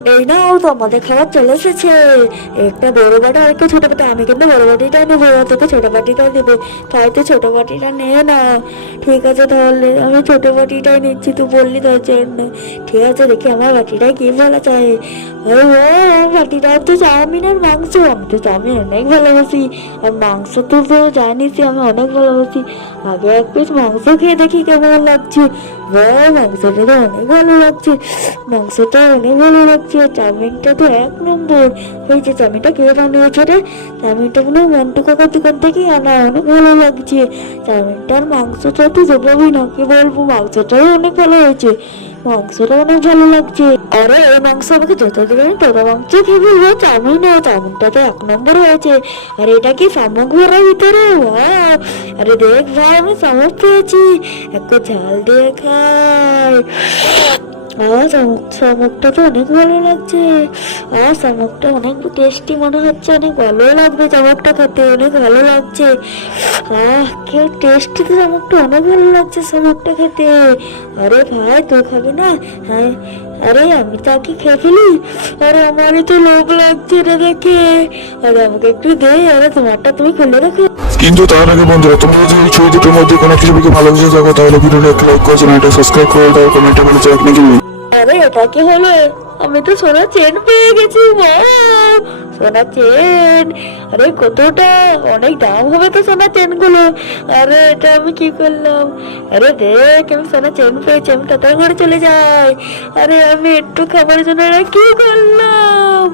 এই নাও তোমাদের খাবার চলে এসেছে। একটা বড় বাটি আর একটা ছোট বাটি। আমি কিন্তু বড় বাটিটা নেবো, তোকে ছোট বাটিটাই দেবে। তাই তো ছোট বাটিটা নিয়ে না। ঠিক আছে তাহলে আমি ছোট বাটিটাই নিচ্ছি, তুই বললি তোর জন্য। ঠিক আছে, দেখি আমার বাটিটাই কি বলা চাই। আরে ও, আমার বাটিটা তো চাউমিনের মাংস। আমি তো চাউমিন অনেক ভালোবাসি, আর মাংস তো তো জানিস আমি অনেক ভালোবাসি। আগে এক পিস মাংস খেয়ে দেখি কেমন লাগছে। মাংসটা তো অনেক ভালো লাগছে, মাংসটা অনেক ভালো লাগছে। চাউমিনটা তো এক নম্বর। এই যে চাউমিনটা কে বানিয়েছে রে? চাউমিনটা মনে হয় মন্টু কাকার দোকান থেকেই আনা, অনেক ভালো লাগছে। চাউমিনটার মাংসটা তো জবাবই না, কি বলবো, মাংসটাও অনেক ভালো হয়েছে, মাংসটা অনেক ভালো লাগছে। আরে এই মাংস আমাকে যত দিবেন তত মাংস খেয়ে বলবো। চাউমিনটা তো এক নম্বর হয়েছে। আর এটা কি শামুক ভরা ভিতরে? ওয়াও! আরে দেখ ভাই, আমি শামুক পেয়েছি, একটু ঝাল দিয়ে খাই। শামুকটা তো অনেক ভালো লাগছে। শামুকটা অনেক টেস্টি মনে হচ্ছে, অনেক ভালো লাগবে শামুকটা খেতে, অনেক ভালো লাগছে। কেউ টেস্টি তো, শামুকটা অনেক ভালো লাগছে শামুকটা খেতে। আরে ভাই তুই খাবি না? হ্যাঁ। আরে আমি তো আগে খেয়ে ফেলি। আরে আমারই তো লোভ লাগছে রে দেখে। আরে আমাকে একটু দে। আরে তোমারটা তুমি খুলে রাখো। কিন্তু তার আগে বন্ধুরা, তোমরা যদি এই ছবি দুটোর মধ্যে কোনো একটা ছবিকে ভালোবেসে থাকো তাহলে ভিডিওটা একটা লাইক করে চ্যানেলটা সাবস্ক্রাইব করে দাও, কমেন্টে বলে চাই নাকি। আরে এটা কি হলো? আমি তো সোনার চেন পেয়ে গেছি। ওয়াও, সোনার চেন! আরে কতটা, অনেক দাম হবে তো সোনার চেন গুলো। আরে এটা আমি কি করলাম? আরে দেখ, আমি সোনার চেন পেয়েছি, আমি তাড়াতাড়ি করে চলে যাই। আরে আমি একটু খাবারের জন্য কি করলাম?